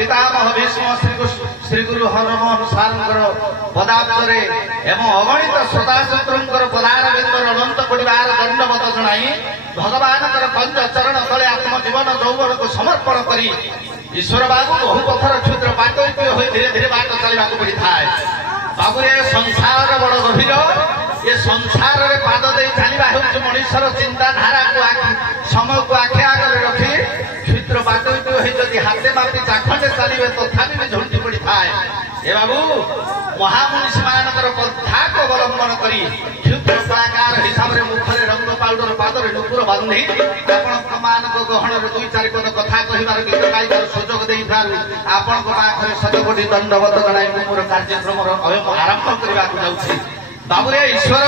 पितामह भीष्म श्री गुरु हनुमान सारंकर पदाब्दरे एवं अगणित श्रोताशत्रुंकर पदारविंदर अनंत परिवार दंडवत जनाई भगवान पंच चरण तले आत्मजीवन यौवन को समर्पण करी ईश्वर बाबू बहु पथर क्षुद्र पाटोपी हो धीरे धीरे बाट चलवा पड़ता है। बाबू ये संसार बड़ गभीर ये संसार में पाद दे चलवा हूँ मनुष्यर चिंताधारा को समय को आखे आगे रखी क्षुद्र पाटोपी हो जदि हाथे मापी चाखंडे चलिए तथापि भी झुंटी पड़ता है। ए बाबू महामुनिषी मानकर कथा को अवलंबन करी क्षुद्र कलाकार हिसाब से मुखरे रंग पाउडर पादरे नुपुर बांधी आपण मान गहन दुई चार पद कथा कहबार गीत गाइबार सुजोग दे आपण पाखे शतकोटी दंडवत जनाई मोर कार्यक्रम आरंभ करने जाऊँगी। बाबू रे ईश्वर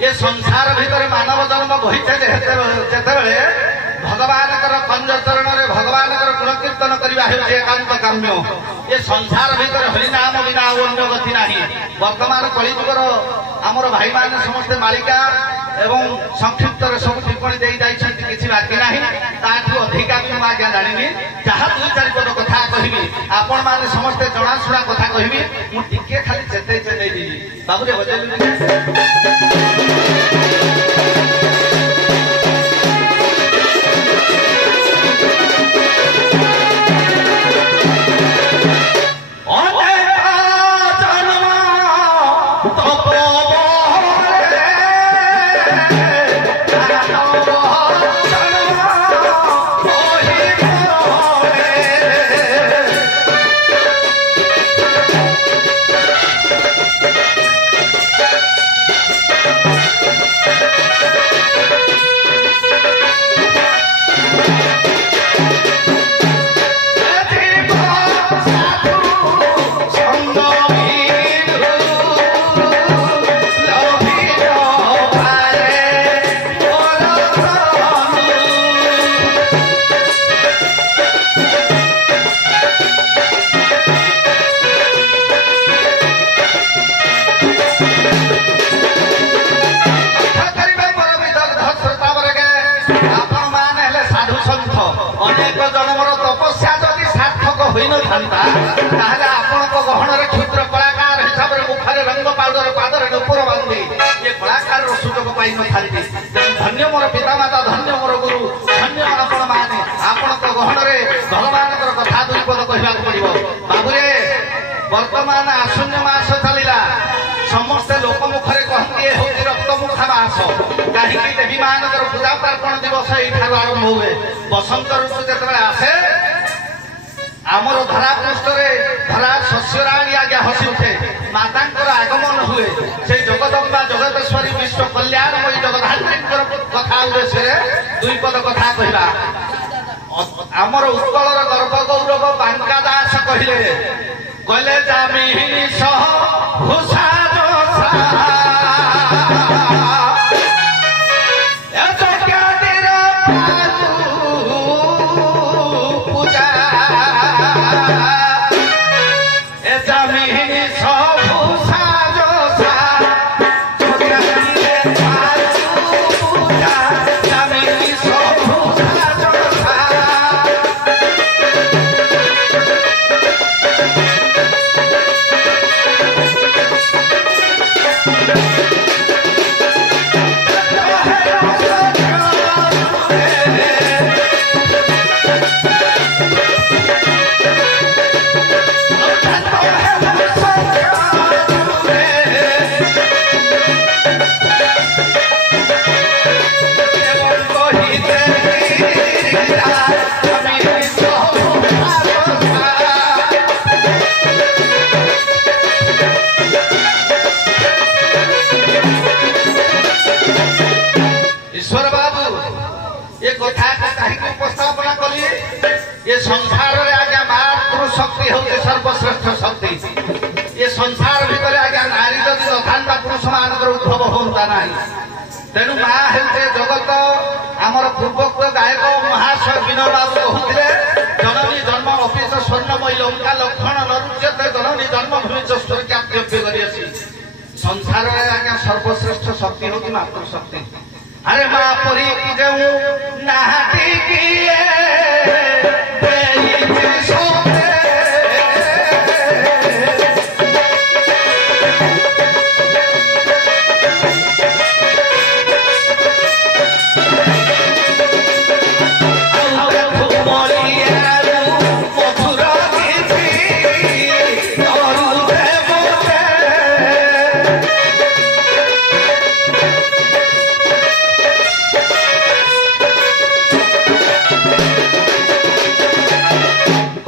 ये संसार भितर मानव जन्म बहिचे जेते भगवान कंज चरण में भगवान गुण कीर्तन करवा एकांत काम्य ये संसार भीतर हरिनाम बिना अन्य गति ना वर्तमान कलिजुगर आमर भाई मान समस्ते मालिका एवं संक्षिप्त सब टिप्पणी दे किसी बाकी ना ताठू अधिका मुझे आज्ञा जानी जहाँ दुई चार पद कथा कहबी आपण मैंने समस्ते जनाशुणा कथा कहबी मुझे खाली चेते चेते देवी बाबू बजे गहन क्षुद्र कलाकार हिसाब से मुखर रंग पाउडर पादर नुपुर बांधी ये कलाकार सुजोग पाई न था धन्य मोर पितामाता धन्य मोर गुरु धन्य आपण मैंने आपण गहन भगवान कथा दुई पद कहवा पड़ो बाबूरे वर्तमान आशून्य मास चलला समस्ते लोक मुखरे कहती ये हूँ रक्त मुखा मास कहीं देवी मान पूजा पार्वण दिवस ये आरंभ हुए बसंत ऋतु जो आसे आमर धरा पृष्ठ धरा शस्यराणी आज्ञा हसी उठे माता आगमन हुए से जगदम्बा जगतेश्वरी विश्व कल्याणमयी जगधात्री कथा उद्देश्य दुई पद कथा कहला आमर उत्कल गर्भ गौरव बांका दास कहले कहले जामिनी सह भूषा उपस्थापना कली ये संसार में आज्ञा मातृशक्ति हूँ सर्वश्रेष्ठ शक्ति ये संसार भितर आज्ञा नारी जदि नथा पुरुष मान उद्भव होता ना तेणु माँ हेल्थे जगत आमर पूर्वोक्त गायक महाशय विनोद बाबू कहते जननी जन्म अफिस स्वर्णमयी लंका लक्षण नरुच्यते जननी जन्मभूमि स्वर्गाप्य करी संसार में आज्ञा सर्वश्रेष्ठ शक्ति हूँ मातृशक्ति अरे माँ परी की जाऊं नाती किए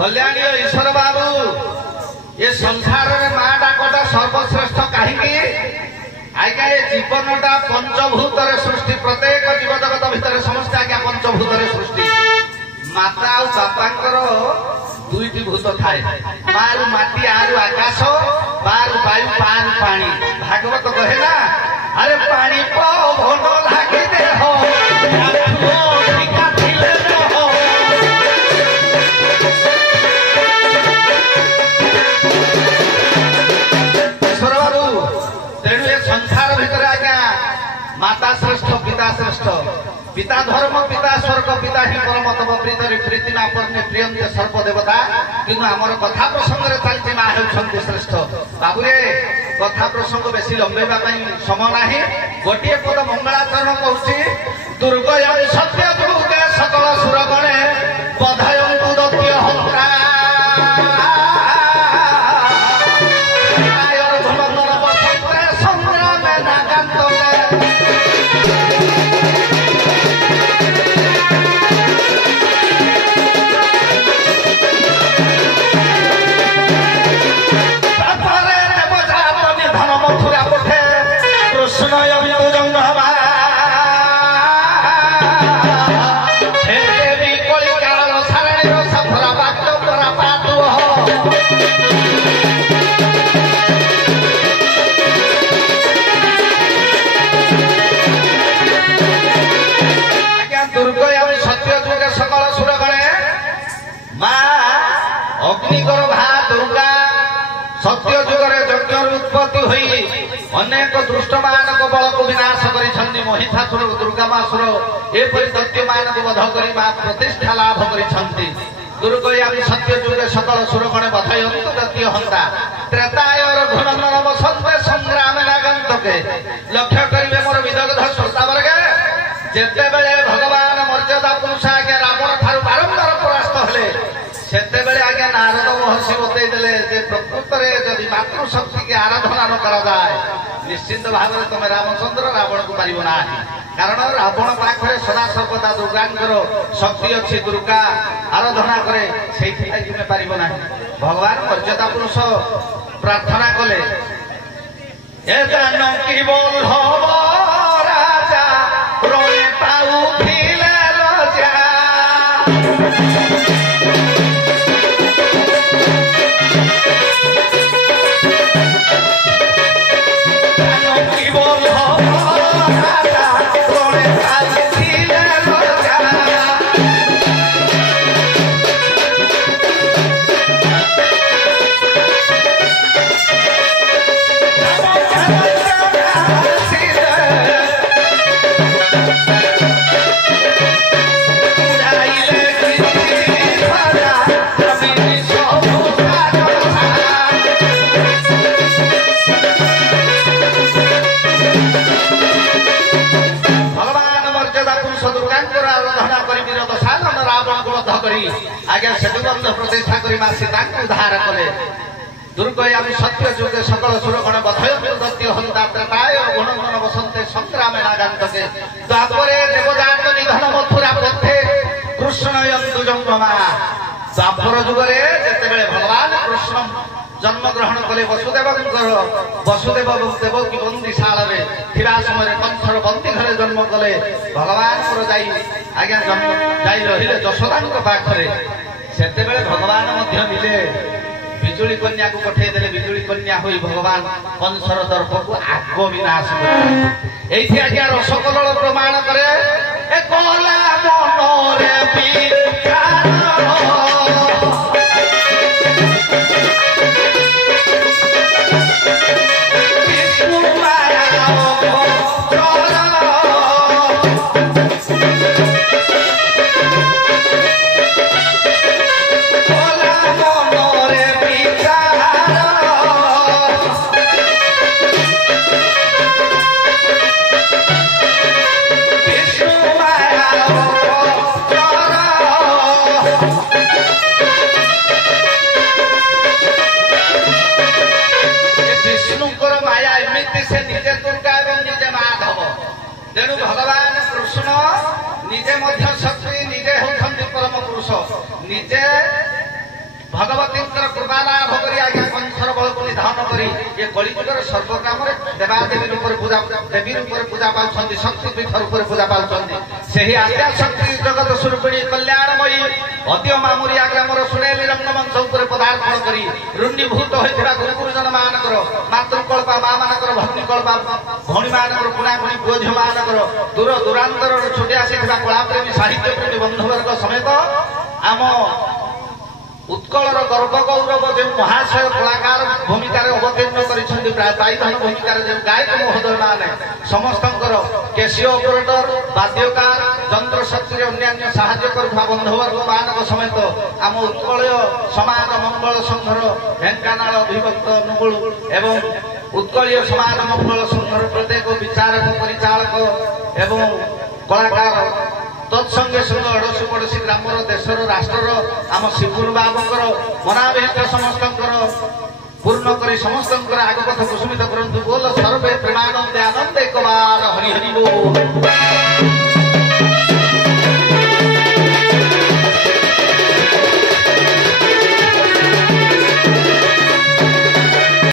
कल्याणी ईश्वर बाबू ये संसार में माँ डाकटा सर्वश्रेष्ठ कहीं आज्ञा ये जीवनटा पंचभूत सृष्टि प्रत्येक जीव जगत भितर समस्त आज्ञा पंचभूत सृष्टि माता और बापांकर दुईटी भूत थाए मारु माटी आरु आकाश बारु वायु पारु पानी भागवत कहे ना अरे पानी पवन लागी दे हो टीका थिले श्रेष्ठ पिता धर्म पिता स्वर्ग पिता ही परम तब प्रीतरे प्रीति नापर्णे प्रियंते सर्वदेवता किंतु आमर कथा प्रसंग चलती माँ होती श्रेष्ठ बाबुरे कथा प्रसंग बेसी लंबेवा समय ना गोटे पद मंगलाचरण करुच्ची दुर्गयं सत्य दुर्गे सकल सुरगणे बधायन्तु दत्य हंत्रा सत्य जुगर यज्ञ उत्पत्ति हुई अनेक दुष्ट मान बल को विनाश कर महिषासुर दुर्गामासुर एपरी दैत्य मान को वध कर प्रतिष्ठा लाभ कर दुर्गयामी सत्य जुगे सकल सुरगणे बधयन्तु दत्य हंता त्रेतायर घुनंदन वसंते संग्राम नागंतके लक्ष्य करिवे मोर विदग्ध श्रोता वर्गे जेते बेले भगवान मर्यादा पुरुषा आज्ञा रावण ठारू बारंबार परास्त हेले सेते बेले आज्ञा नारद महर्षि बतई देले जे प्रकृत रे यदि मातृशक्ति की आराधना न करा जाए निश्चित भाव में तुम रामचंद्र रावण को मारिब ना कारण रावण पाखरे सदा सर्वदा दुर्गांकर शक्ति अच्छी दुर्गा आराधना करे से पारिब ना भगवान मर्यादा पुरुष प्रार्थना कले ए जानकी बल्लभ राजा रोए पाऊ फिले लजा आज्ञा सेतुबंध प्रतिष्ठा कर सीता उद्धार कले दुर्गयामी सत्य जुगे सकल सुरगण बधयन्तु दत्य हंता त्रेताय गुणगण वसंते संग्राम नागांतके द्वापरे देवदान निधन मथुरा पथे कृष्णयन्तु जंगमा द्वापर जुगरे जेतेबेले भगवान कृष्ण जन्म ग्रहण कले वसुदेव देवकी बंदीशाला समय कंसर बंदी घरे जन्म कले भगवान आज्ञा जाई रहिले यशोदा पाखरे सेते बेले भगवान मध्य मिले बिजुली कन्या को पठे देले बिजुली कन्या होई भगवान कंसर दर्प को आग विनाश करे एथि आज्ञा रसकलल प्रमाण करे ए कोला मनोरे पिकार तेणु भगवान कृष्ण निजे मध्य शक्ति निजे होती परम पुरुष निजे भगवती कृपा लाभ कर कंसर बल को निधन कर ये कलिजुगर सर्वग्राम देवादेवी रूप पूजा देवी रूप पूजा पाँच शक्ति पीठ रूप पूजा पाँच आद्या शक्ति जगत स्वरूपिणी कल्याणमयी अद्य मामुरिया ग्राम सुनेली रंगमंच उपर पदार्पण कर रुण्डीभूत होता गुरुजन मानकर मातृकल्पा माँ मानकर भग्निकल्पा भौणी मानकर पुणापुणी पुओ झील मानकर दूर दूरांतर छुटी आसी कलाप्रेमी साहित्य प्रेमी बंधुवर्ग समेत आम उत्कलर गर्व गौरव जो महाशय कलाकार भूमिका अवतीर्ण कर ଦାୟିତ୍ୱ ଭୂମିକାର ଯେଉଁ ଗାୟକ ମହୋଦୟ ମାନେ ସମସ୍ତଙ୍କର କେସିଓ ଅପରେଟର ବାଦ୍ୟକାର ଯନ୍ତ୍ରଶକ୍ତିରେ ଅନ୍ୟାନ୍ୟ ସାହାଯ୍ୟ କରୁଥିବା ବନ୍ଧୁବର୍ଗ ମାନଙ୍କ ସମେତ ଆମ ଉତ୍କଳୀୟ ସମାଜ ମଙ୍ଗଳ ସଂଘର ଢେଙ୍କାନାଳ ଅଭିଭକ୍ତ ଅନୁଗୁଳ ଏବଂ ଉତ୍କଳୀୟ ସମାଜ ମଙ୍ଗଳ ସଂଘର ପ୍ରତ୍ୟେକ ବିଚାରକ ପରିଚାଳକ ଏବଂ କଳାକାର ତତ୍ସଙ୍ଗେ ସଙ୍ଗେ ଅଡ଼ୋଶୀ ପଡ଼ୋଶୀ ଗ୍ରାମର ଦେଶର ରାଷ୍ଟ୍ରର ଆମ ଶିବୁରୁ ବାବୁଙ୍କର ମନାଭିହିତ ସମସ୍ତଙ୍କର ପୂର୍ଣ୍ଣ କରି ସମସ୍ତଙ୍କର ଆଗପଥ କୁସୁମିତ କରନ୍ତୁ। ବୋଲ ସର୍ବେ ପ୍ରେମାନନ୍ଦେ ଆନନ୍ଦେ କବାର ହରି ହରି ବୋଲ।